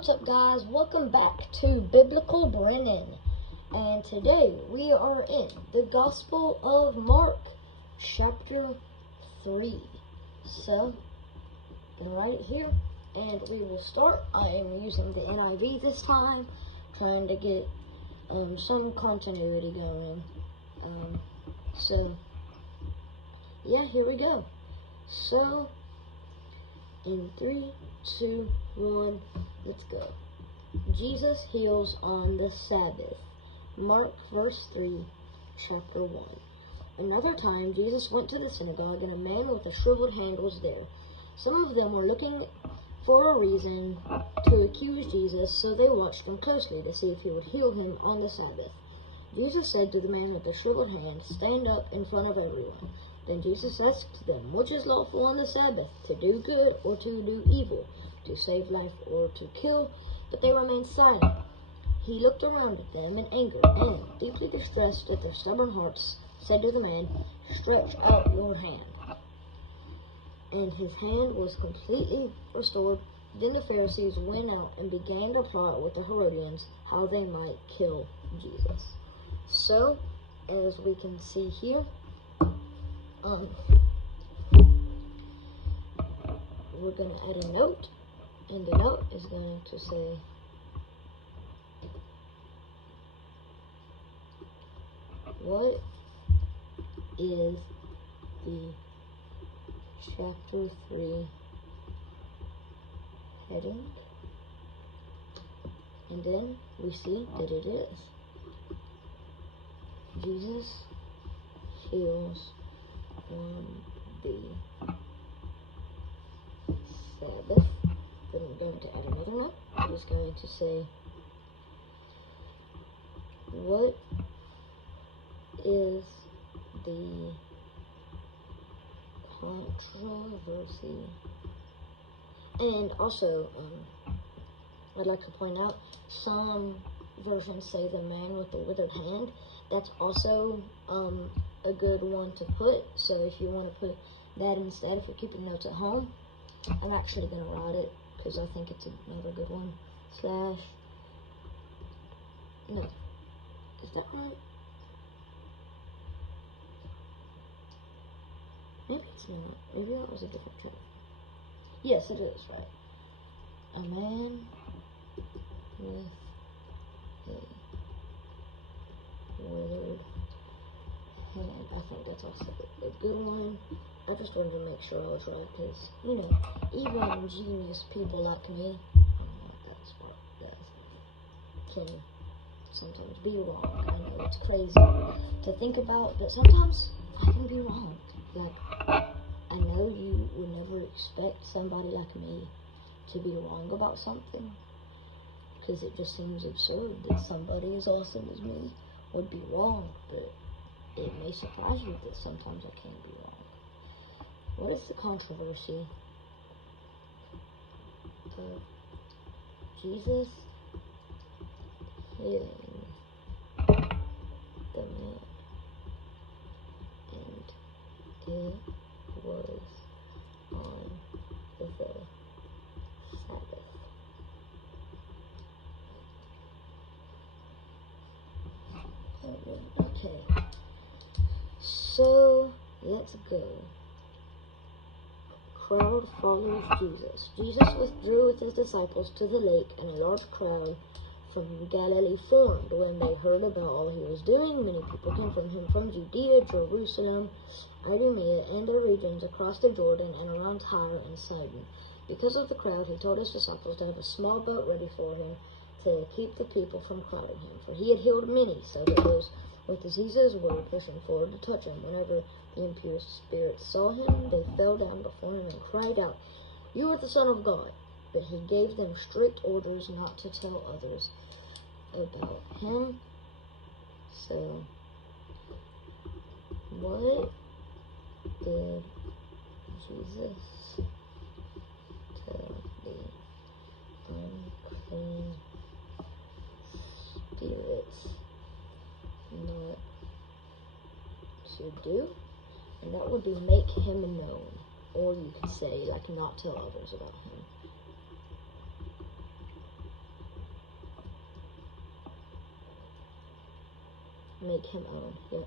What's up, guys? Welcome back to Biblical Brennan, and today we are in the Gospel of Mark, chapter 3. So, I'm gonna write it here, and we will start. I am using the NIV this time, trying to get some continuity going. Yeah, here we go. So, in 3, 2, 1, let's go. Jesus heals on the Sabbath. Mark verse 3, chapter 1. Another time, Jesus went to the synagogue, and a man with a shriveled hand was there. Some of them were looking for a reason to accuse Jesus, so they watched him closely to see if he would heal him on the Sabbath. Jesus said to the man with the shriveled hand, "Stand up in front of everyone." Then Jesus asked them, "Which is lawful on the Sabbath, to do good or to do evil, to save life or to kill?" But they remained silent. He looked around at them in anger, and, deeply distressed at their stubborn hearts, said to the man, "Stretch out your hand." And his hand was completely restored. Then the Pharisees went out and began to plot with the Herodians how they might kill Jesus. So, as we can see here, we're going to add a note, and the note is going to say, what is the chapter 3 heading? And then we see that it is Jesus heals on the Sabbath. Then I'm going to add another note. It is going to say, what is the controversy? And also, I'd like to point out, some versions say the man with the withered hand. That's also a good one to put. So if you want to put that instead, if you're keeping notes at home, I'm actually going to write it because I think it's another good one. No, is that right? Maybe it's not. Maybe that was a different chapter. Yes, it is, right. A man with a withered hand. I think that's also a good one. I just wanted to make sure I was right, because, you know, even genius people like me, I don't know what that smart does, can sometimes be wrong. I know it's crazy to think about, but sometimes I can be wrong. Like, I know you would never expect somebody like me to be wrong about something, because it just seems absurd that somebody as awesome as me would be wrong, but it may surprise you that sometimes I can be wrong. What is the controversy of Jesus healing the man? And it was on the Sabbath. Okay, so let's go. Crowd follows Jesus. Jesus withdrew with his disciples to the lake, and a large crowd from Galilee formed. When they heard about all he was doing, many people came from him from Judea, Jerusalem, Idumea, and the regions across the Jordan and around Tyre and Sidon. Because of the crowd, he told his disciples to have a small boat ready for him to keep the people from crowding him, for he had healed many, so that those with diseases were pushing forward to touch him. Whenever the impure spirits saw him, they fell down before him and cried out, "You are the Son of God." But he gave them strict orders not to tell others about him. So, what did Jesus tell the unclean spirits not to do? And that would be make him known. Or you could say, like, not tell others about him. make him own. Yep.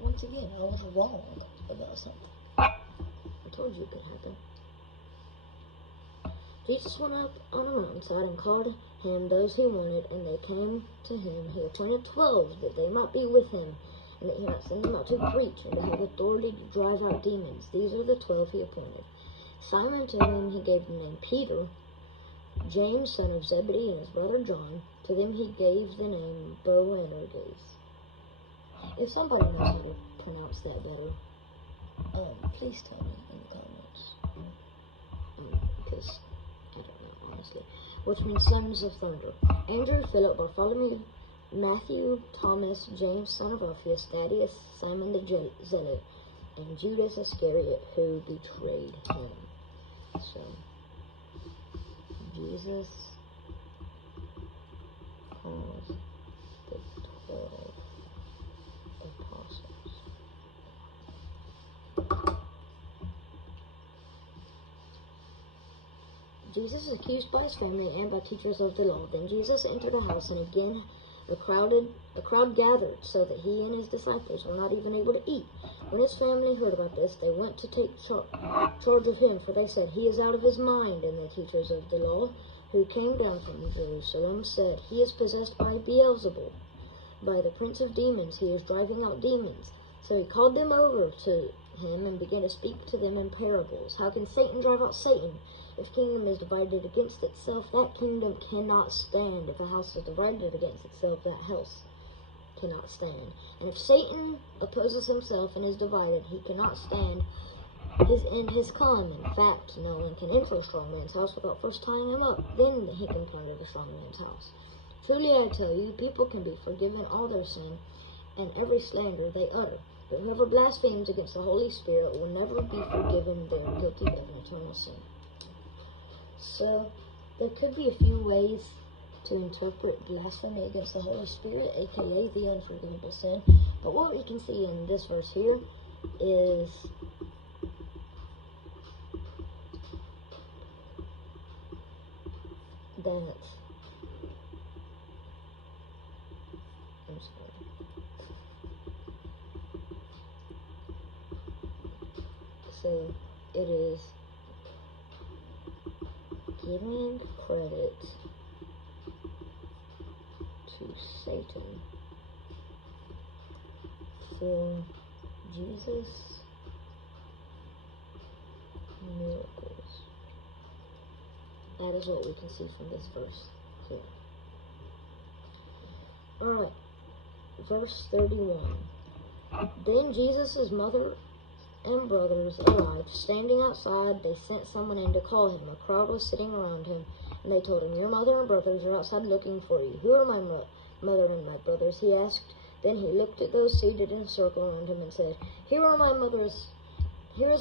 Once again, I was wrong about something. I told you it could happen. Jesus went up on a mountainside and called him those he wanted, and they came to him. He appointed 12 that they might be with him, and that he might send them out to preach and to have authority to drive out demons. These are the 12 he appointed. Simon, to whom he gave the name Peter, James, son of Zebedee, and his brother John. To them he gave the name Boanerges. If somebody knows how to pronounce that better, please tell me in the comments. Because I don't know, honestly. Which means sons of thunder. Andrew, Philip, Bartholomew, Matthew, Thomas, James, son of Alphaeus, Thaddeus, Simon the Zealot, and Judas Iscariot, who betrayed him. So, Jesus calls the 12 apostles. Jesus is accused by his family and by teachers of the law. Then Jesus entered a house, and again a crowd gathered, so that he and his disciples were not even able to eat. When his family heard about this, they went to take charge of him, for they said, "He is out of his mind." And the teachers of the law, who came down from Jerusalem, said, "He is possessed by Beelzebul, by the prince of demons. He is driving out demons." So he called them over to him and began to speak to them in parables. How can Satan drive out Satan? If a kingdom is divided against itself, that kingdom cannot stand. If a house is divided against itself, that house cannot stand. And if Satan opposes himself and is divided, he cannot stand his end has come. In fact, no one can enter a strong man's house without first tying him up. Then he can plunder the strong man's house. Truly I tell you, people can be forgiven all their sin and every slander they utter. But whoever blasphemes against the Holy Spirit will never be forgiven. They are guilty of an eternal sin. So, there could be a few ways to interpret blasphemy against the Holy Spirit, aka the unforgivable sin. But what we can see in this verse here is that So it is giving credit to Satan for Jesus' miracles. That is what we can see from this verse here. Alright, verse 31. Then Jesus' mother and brothers arrived. Standing outside, they sent someone in to call him. A crowd was sitting around him, and they told him, "Your mother and brothers are outside looking for you." "Who are my mother and my brothers?" he asked. Then he looked at those seated in a circle around him and said, "Here are my mother's. Here.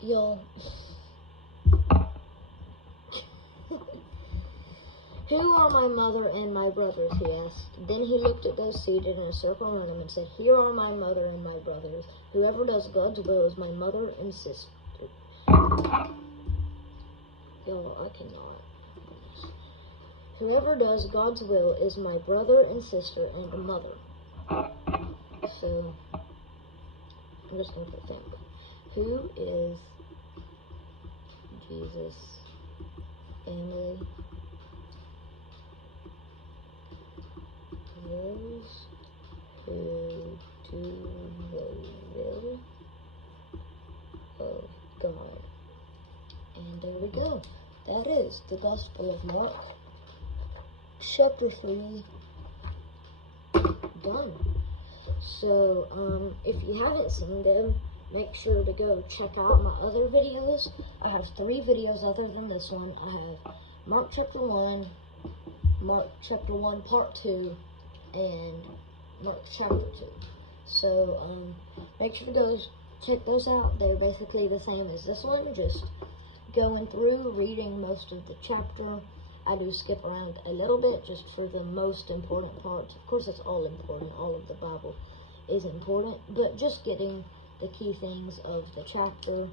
Y'all. "Who are my mother and my brothers?" he asked. Then he looked at those seated in a circle around him and said, "Here are my mother and my brothers. Whoever does God's will is my mother and sister." Y'all, I cannot. "Whoever does God's will is my brother and sister and a mother." So, I'm just going to put family. Who is Jesus' family? Those who do the will of God. And there we go. That is the Gospel of Mark, chapter 3, done. So, if you haven't seen them, make sure to go check out my other videos. I have 3 videos other than this one. I have Mark chapter 1, Mark chapter 1 part 2, and Mark chapter 2. So, make sure to check those out. They're basically the same as this one, just going through, reading most of the chapter, I do skip around a little bit just for the most important parts. Of course, it's all important. All of the Bible is important, but just getting the key things of the chapter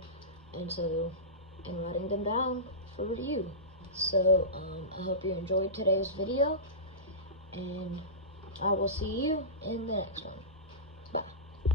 and writing them down for you. So I hope you enjoyed today's video, and I will see you in the next one. Bye.